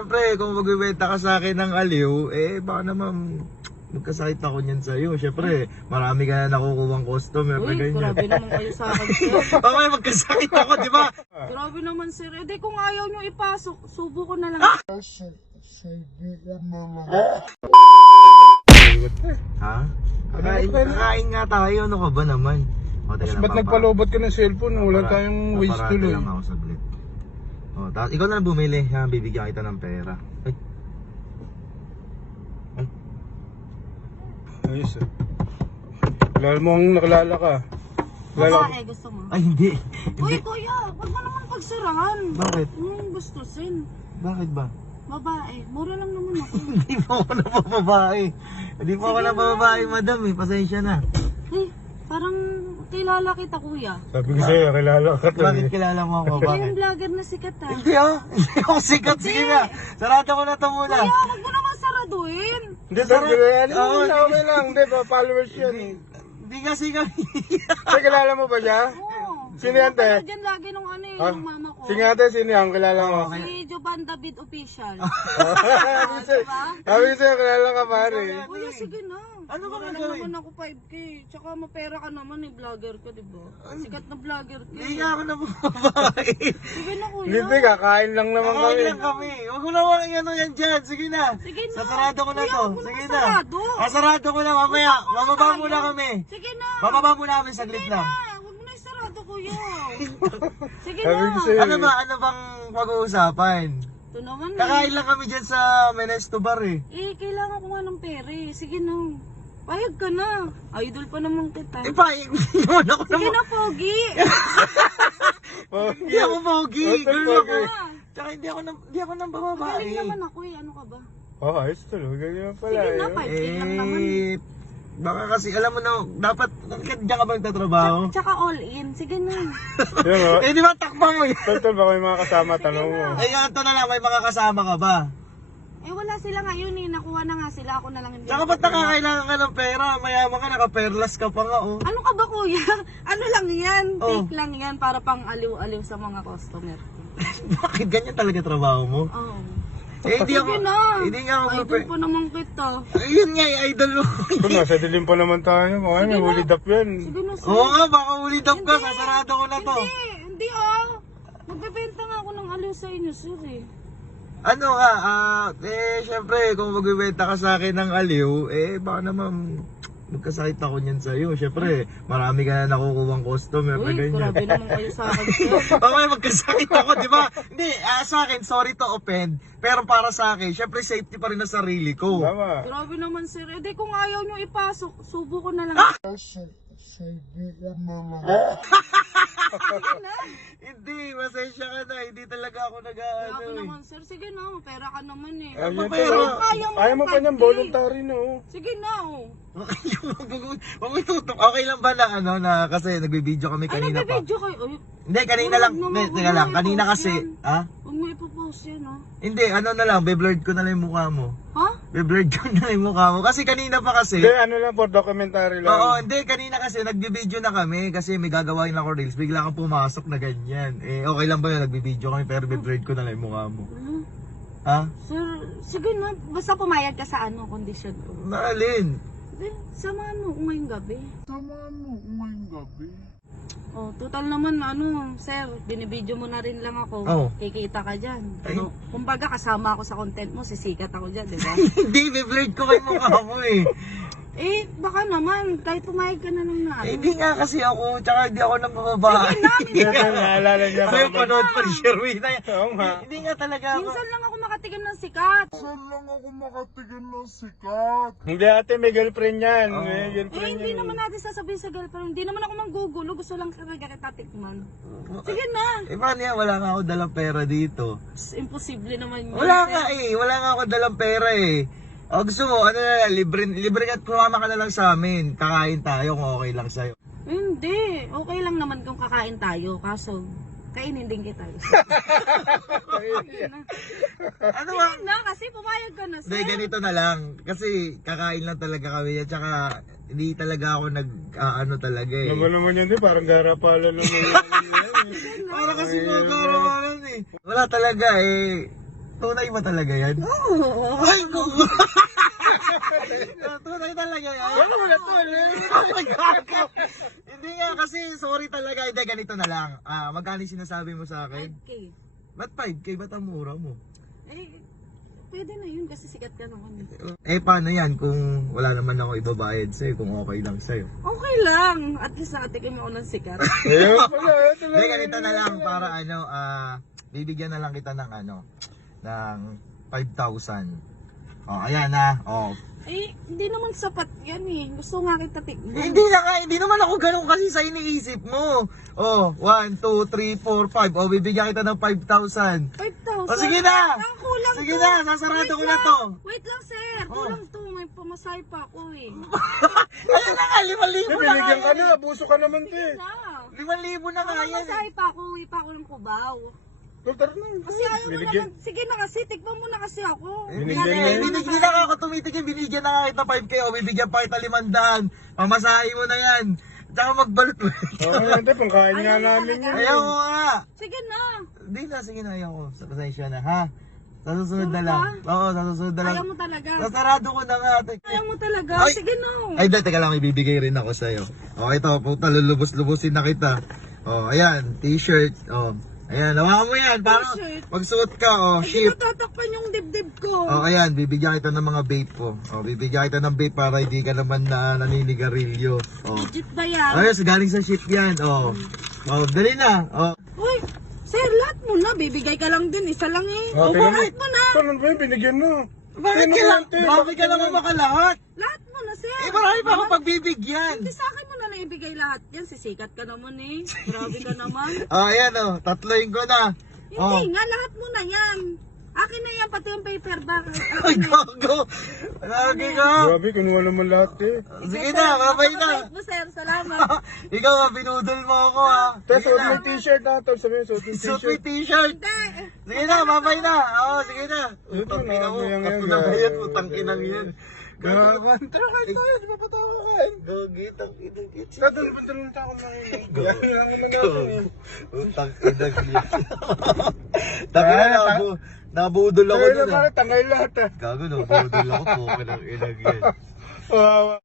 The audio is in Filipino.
syempre, kung magbibenta ka sa akin ng aliw, baka naman magkasakit ako niyan sa'yo. Syempre, marami ka na nakukuhang customer na Uy, ganyan. grabe naman kayo sa akin, sir. Okay, magkasakit ako, di ba? Grabe naman, sir. Eh, di kung ayaw nyo ipasok, subo ko na lang. Ha? Kakain nga tayo, ano ka ba naman? O, teka lang, Ba't nagpalobot ka ng cellphone? Wala tayong waste paparate tuloy. lang ako saglit. O, tapos ikaw na lang bumili, ha? Bibigyan kita ng pera. Ay, Ayos eh. Lalo mo ang nakalala ka. Babae, gusto mo? ay hindi. Uy, kuya, wag mo naman pagsirahan. Bakit? Gustusin. Bakit ba? Babae, mura lang naman ako. Hindi po ako napapabae. Hindi po ako napapabae, madam eh. Pasensya na. Eh, parang kilala kita, kuya. Sabi ko sa'yo, kilala ka to. Bakit kilala mo ako? Ikaw yung Bakit? vlogger na sikat, ha? Hindi ah. Hindi ako sikat. Sige na. Sarado ko na to muna. Kuya, wag mo naman saraduin. Hindi, sabi ko yan. Oo, Okay lang. Hindi, followers yan eh. Hindi kasi kami. Kasi kilala mo ba siya? Oo. Sino yan, te? Napanood yan lagi nung ano eh, Ha? yung mama ko. Sige ate, sino yan? Kilala mo? Si Jovan David Official. Sabi ko sa'yo, kilala ka pare. Kuya, sige na. Ano ba Wala gagawin? naman ako 5K. Tsaka mapera ka naman eh, vlogger ka, diba? Sikat na vlogger ka. Hindi nga ako napapabae. Sige na, kuya. Hindi, kakain lang naman Kakain kami. lang kami. Huwag mo naman ano yan dyan. Sige na. Sige na. Sasarado ko na Kuya, to. huwag mo Sige naman na. sarado. Sasarado ko na mamaya. Mababa muna kami. Sige na. Mababa muna kami saglit lang. Huwag mo na isarado, kuya. Sige Sabi na. ko sa'yo. Ano ba? Ano bang pag-uusapan? Ito naman Kakain lang kami dyan sa Menesto Bar eh. kailangan ko nga ng pera eh. Sige na. Payag ka na. Idol pa naman kita. Hindi naman ako Sige na, Pogi. Hindi ako pogi. Hotel Girl pogi. ako. Tsaka hindi ako nang bababae. Magaling naman ako eh. Ano ka ba? Oh, ayos tuloy. Ganyan pala. Sige na, eh. 5K lang naman. Baka kasi alam mo na, dapat, diyan ka ba nagtatrabaho? Tsaka all in. Sige na. Yan o. Di ba takpa mo yun? Tol, baka may mga kasama tanong mo. Ito na lang, may mga kasama ka ba? Wala sila ngayon eh. Nakuha na nga sila. Ako na lang hindi. Tsaka ba't nakakailangan ka ng pera? Mayaman ka, nakaperlas ka pa nga oh. Ano ka ba, kuya? Ano lang yan? Oh. Take lang yan para pang aliw-aliw sa mga customer. Bakit ganyan talaga trabaho mo? Oo. Hindi ako, Sige na. hindi nga ako Idol pa naman kita. Ayun nga, idol mo. Kung nasa dilim pa naman tayo, mga may huli dap yan. Sige na, sir. Oo nga, baka ulid up ka, sasarado ko na to. Hindi ah. Magbebenta nga ako ng aliw sa inyo, sir eh. Ano nga, syempre, kung magbibenta ka sa akin ng aliw, baka naman magkasakit ako niyan sa'yo. Syempre, marami ka na nakukuhang customer na Uy, ganyan. grabe naman kayo sa akin, sir. Okay, magkasakit ako, di ba? Hindi, sa akin, sorry to offend. Pero para sa akin, syempre safety pa rin na sarili ko. Tama. Grabe naman, sir. Eh, di kung ayaw nyo ipasok, subo ko na lang. Hindi, masensya ka na. Hindi talaga ako nag-ano Grabe eh. naman, sir. Sige na, pera ka naman eh. Ayun, pero, ayaw mo pa niyang voluntary, no? Sige na, oh. Huwag mo itutok. Okay lang ba na ano na kasi nagbibideo kami Ano kanina pa. video kayo? Uy, Hindi, kanina lang. Huwag Hindi, mo teka lang. i-post Kanina kasi, yan. ha? huwag mo ipopost yan, ha? Hindi, ano na lang. Be-blurred ko na lang yung mukha mo. Ha? Be-blurred ko na lang yung mukha mo. Kasi kanina pa kasi. Hindi, ano lang, for documentary lang. Oo, hindi. Kanina kasi nagbibideo na kami kasi may gagawin ako reels. Bigla kang pumasok na ganyan. Okay lang ba yun? Nagbibideo kami pero be-blurred ko na lang yung mukha mo. Ano? Ha? Sir, sige na. Basta pumayag ka sa ano, kondisyon ko. Maalin? Samahan mo ko ngayong gabi. Oh, total naman ano, sir, binibidyo mo na rin lang ako. Oo. Kikita ka dyan. Ay. Kumbaga kasama ako sa content mo, sisikat ako dyan, di ba? Hindi, be-blurred ko kay mukha mo eh. Baka naman, kahit pumayag ka na lang na. Hindi nga kasi ako, tsaka hindi ako nang bababae. Hindi na naalala niya. Ano yung panood pa ni Sherwin na yan? Oo nga. Hindi nga talaga ako. Minsan lang ako makatigim ng sikat. Hindi ate, may girlfriend yan. Oo. May girlfriend Hindi yan. naman natin sasabihin sa girlfriend. Hindi naman ako manggugulo. Gusto lang talaga kita tikman. Sige na. Paano yan? Wala nga ako dalang pera dito. Imposible naman yun. Wala sir. nga wala nga ako dalang pera eh. O gusto mo, ano na lang, libre ka, kumama ka na lang sa amin. Kakain tayo kung okay lang sa'yo. Hindi. Okay lang naman kung kakain tayo. Kaso, kainin din kita. Ano ba? Sige na, kasi pumayag ka na, sir. Hindi, ganito na lang. Kasi kakain lang talaga kami. At saka, hindi talaga ako ano talaga eh. Alam mo naman yan, di? Parang garapala naman yan. Para kasi mga karawanan eh. Wala talaga eh. Tunay ba talaga yan? Oo. Ay, tunay talaga yan. Wala to. Hindi nga kasi sorry talaga. Hindi, ganito na lang. Magkano yung sinasabi mo sa akin? 5K. Ba't 5K? Ba't ang mura mo? Eh, pwede na yun kasi sikat ka naman. Paano yan kung wala naman ako ibabayad sa'yo, kung okay lang sa'yo? Okay lang. At least nakatikim ako ng sikat. Ayun pala. Ito Hindi, ganito na lang para bibigyan na lang kita ng ng 5,000. Ayan na. Eh, hindi naman sapat yan eh. Gusto nga kita tikman. Hindi naman ako ganun kasi sa iniisip mo. 1, 2, 3, 4, 5. Bibigyan kita ng 5,000. 5,000? Sige na! Ang kulang Sige to. na, sasarado ko na to. Wait lang, sir. Kulang to. May pamasahe pa ako eh. Ayan na nga, 5,000 na Binigyan ka nga. na. Abuso ka naman, te. Na. 5,000 na nga yan. Pamasahe pa ako. Uwi pa ako ng Cubao. Filter na. Kasi ayaw mo Binigyan. naman. Sige na kasi. Tikman mo na kasi ako. Binigyan na yan. Binigyan na nga ako tumitigil, binigyan na nga kita 5K. Bibigyan pa kita 500. Pamasahe mo na yan. Tsaka magbalot mo. Oo, te. Pangkain nga namin yan. Ayaw mo nga. Sige na. Hindi na, sige na, ayaw ko. Pasensya na, ha? Sa susunod na Sure lang. ka? Oo, sa susunod na lang. Ayaw mo talaga. Sasarado ko na nga. Ayaw mo talaga. Ay. Sige na. Ay, dahil, teka lang, may bibigay rin ako sa'yo. Ito, puta, lulubos-lubusin na kita. Ayan, t-shirt. Ayan, hawakan mo yan. Parang T-shirt? magsuot ka, Hindi ship. mo tatakpan yung dibdib ko. Ayan, bibigyan kita ng mga vape po. Bibigyan kita ng vape para hindi ka naman naninigarilyo. Legit ba yan? Ayos, galing sa ship yan. Dali na. Uy, sir, lahat mo na. Bibigay ka lang din. Isa lang eh. Okay, Lahat mo na. Saan ba yun? Binigyan mo. Bakit Ano ka lang? yan, te? Bakit ka naman makalahat? Lahat mo na, sir. Marami pa ako pagbibigyan. Hindi sa akin mo na naibigay lahat yan. Sisikat ka naman eh. Grabe ka naman. Ayan, tatloin ko na. Hindi nga, lahat mo na yan. Akin na yan, pati yung paper bag. Ay, gago. Lagi ka. Grabe, kinuha naman lahat, te. Sige na, babay na. Napakabait mo, sir. Salamat. Ikaw binudol mo ako ha. Te, Sige suot na. mo yung t-shirt na. Tol, sabi mo, suot yung Suot mo t-shirt. yung t-shirt. Hindi. Sige na, babay na. Sige na. Utang ina mo. Yan, Kaso yan, na ba yan. yan? Utang inang yan. Gago. Tara, kain tayo. Di ba patawa kain? Gagi, tang ina. Dadal, ba't ako makinig? Yan naman natin. Utang inang yan. Tapi na, nabudol ako Ay, dun pare, tangay lahat ah. Gago, nabudol ako. Pukin ang inang yan. Wow.